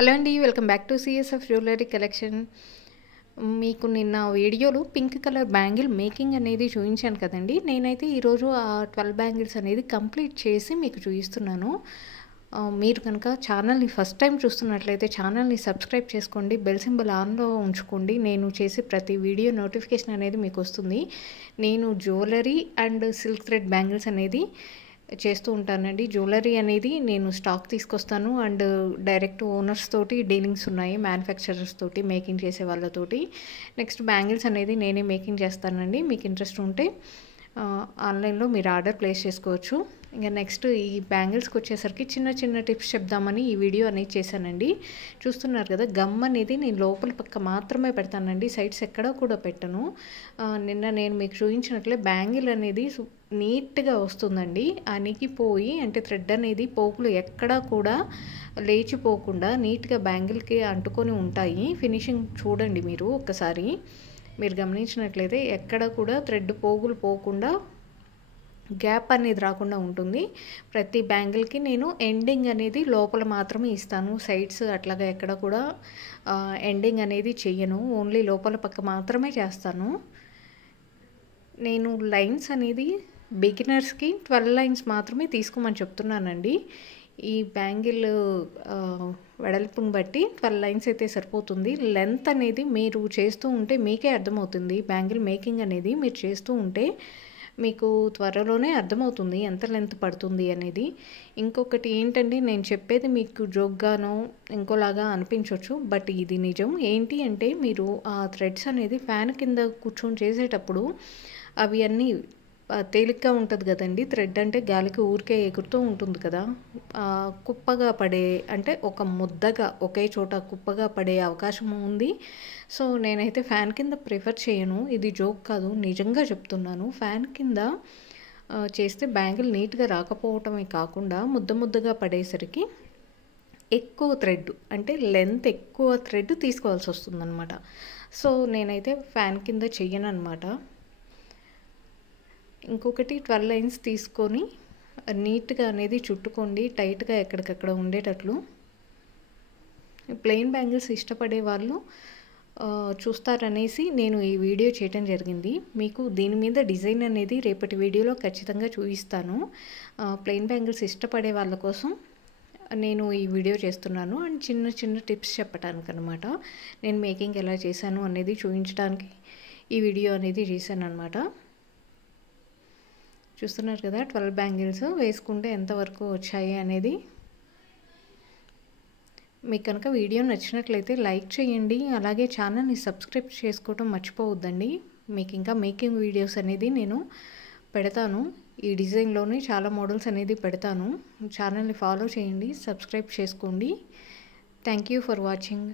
Hello అండి, welcome back to CSF jewellery collection. మీకు నిన్న వీడియోలో పింక్ కలర్ బ్యాంగిల్ మేకింగ్ అనేది చూపించాను కదండి. నేనైతే ఈరోజు ఆ 12 బ్యాంగిల్స్ అనేది కంప్లీట్ చేసి మీకు చూపిస్తున్నాను. మీరు కనుక ఛానల్ని ఫస్ట్ టైం చూస్తున్నట్లయితే ఛానల్ని సబ్స్క్రైబ్ చేసుకోండి, బెల్ సింబల్ ఆన్లో ఉంచుకోండి. నేను చేసే ప్రతి వీడియో నోటిఫికేషన్ అనేది మీకు వస్తుంది. నేను jewellery and silk thread bangles అనేది చేస్తూ ఉంటానండి. జ్యువెలరీ అనేది నేను స్టాక్ తీసుకొస్తాను అండ్ డైరెక్ట్ ఓనర్స్ తోటి డీలింగ్స్ ఉన్నాయి, మ్యానుఫ్యాక్చరర్స్ తోటి, మేకింగ్ చేసే వాళ్ళతోటి. నెక్స్ట్ బ్యాంగిల్స్ అనేది నేనే మేకింగ్ చేస్తానండి. మీకు ఇంట్రెస్ట్ ఉంటే ఆన్లైన్లో మీరు ఆర్డర్ ప్లేస్ చేసుకోవచ్చు. ఇంకా నెక్స్ట్ ఈ బ్యాంగిల్స్కి వచ్చేసరికి చిన్న చిన్న టిప్స్ చెప్దామని ఈ వీడియో అనేది చేశానండి. చూస్తున్నారు కదా, గమ్ అనేది నేను లోపల పక్క మాత్రమే పెడతానండి, సైడ్స్ ఎక్కడా కూడా పెట్టను. నిన్న నేను మీకు చూపించినట్లే బ్యాంగిల్ అనేది నీట్గా వస్తుందండి. అణిగిపోయి అంటే థ్రెడ్ అనేది పోగులు ఎక్కడా కూడా లేచిపోకుండా నీట్గా బ్యాంగిల్కి అంటుకొని ఉంటాయి. ఫినిషింగ్ చూడండి మీరు ఒక్కసారి. మీరు గమనించినట్లయితే ఎక్కడ కూడా థ్రెడ్ పోగులు పోకుండా గ్యాప్ అనేది రాకుండా ఉంటుంది. ప్రతి బ్యాంగిల్కి నేను ఎండింగ్ అనేది లోపల మాత్రమే ఇస్తాను, సైడ్స్ అట్లాగా ఎక్కడ కూడా ఎండింగ్ అనేది చెయ్యను, ఓన్లీ లోపల పక్క మాత్రమే చేస్తాను. నేను లైన్స్ అనేది బిగినర్స్కి 12 లైన్స్ మాత్రమే తీసుకోమని చెప్తున్నానండి. ఈ బ్యాంగిల్ వెడల్పుని బట్టి 12 లైన్స్ అయితే సరిపోతుంది. లెంత్ అనేది మీరు చేస్తూ ఉంటే మీకే అర్థమవుతుంది. బ్యాంగిల్ మేకింగ్ అనేది మీరు చేస్తూ ఉంటే మీకు త్వరలోనే అర్థమవుతుంది ఎంత లెంత్ పడుతుంది అనేది. ఇంకొకటి ఏంటంటే, నేను చెప్పేది మీకు జోక్గానో ఇంకోలాగా అనిపించవచ్చు, బట్ ఇది నిజం. ఏంటి అంటే, మీరు ఆ థ్రెడ్స్ అనేది ఫ్యాన్ కింద కూర్చొని చేసేటప్పుడు అవి అన్నీ తేలిగ్గా ఉంటుంది కదండి. థ్రెడ్ అంటే గాలికి ఊరికే ఎగురుతూ ఉంటుంది కదా, కుప్పగా పడే అంటే ఒక ముద్దగా ఒకే చోట కుప్పగా పడే అవకాశం ఉంది. సో నేనైతే ఫ్యాన్ కింద ప్రిఫర్ చేయను. ఇది జోక్ కాదు, నిజంగా చెప్తున్నాను. ఫ్యాన్ కింద చేస్తే బ్యాంగిల్ నీట్గా రాకపోవటమే కాకుండా ముద్ద ముద్దగా పడేసరికి ఎక్కువ థ్రెడ్ అంటే లెంత్ ఎక్కువ థ్రెడ్ తీసుకోవాల్సి వస్తుందన్నమాట. సో నేనైతే ఫ్యాన్ కింద చెయ్యను అనమాట. ఇంకొకటి 12 లైన్స్ తీసుకొని నీట్గా అనేది చుట్టుకోండి, టైట్గా ఎక్కడికక్కడ ఉండేటట్లు. ప్లెయిన్ బ్యాంగిల్స్ ఇష్టపడే వాళ్ళు చూస్తారనేసి నేను ఈ వీడియో చేయడం జరిగింది. మీకు దీని మీద డిజైన్ అనేది రేపటి వీడియోలో ఖచ్చితంగా చూపిస్తాను. ప్లెయిన్ బ్యాంగిల్స్ ఇష్టపడే వాళ్ళ కోసం నేను ఈ వీడియో చేస్తున్నాను. అండ్ చిన్న చిన్న టిప్స్ చెప్పడానికి అనమాట. నేను మేకింగ్ ఎలా చేశాను అనేది చూపించడానికి ఈ వీడియో అనేది చేశాను అనమాట. చూస్తున్నారు కదా, 12 బ్యాంగిల్స్ వేసుకుంటే ఎంతవరకు వచ్చాయి అనేది. మీకు కనుక వీడియో నచ్చినట్లయితే లైక్ చేయండి, అలాగే ఛానల్ని సబ్స్క్రైబ్ చేసుకోవడం మర్చిపోవద్దండి. మీకు ఇంకా మేకింగ్ వీడియోస్ అనేది నేను పెడతాను. ఈ డిజైన్లోనే చాలా మోడల్స్ అనేది పెడతాను. ఛానల్ని ఫాలో చేయండి, సబ్స్క్రైబ్ చేసుకోండి. Thank you for watching.